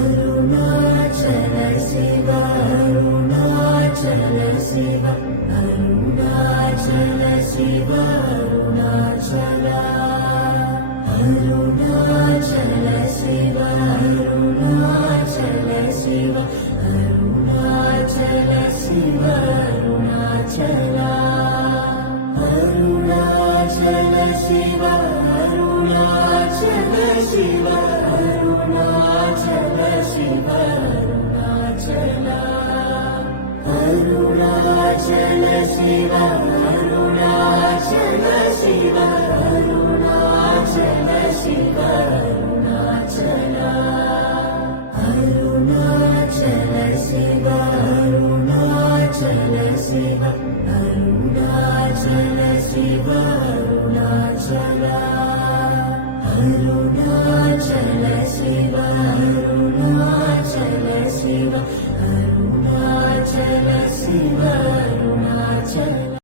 Arunachala Shiva, Arunachala Shiva, Arunachala Shiva, Arunachala. Arunachala Shiva, Arunachala Shiva, Arunachala Shiva, Arunachala. Arunachala Shiva, Arunachala Shiva, Arunachala Shiva, Arunachala. Arunachala Shiva, Arunachala Shiva, Arunachala Shiva, Arunachala. Arunachala Shiva, Arunachala Shiva, Arunachala Shiva, Arunachala. Arunachala Shiva, Arunachala Shiva, Arunachala Shiva, Arunachala.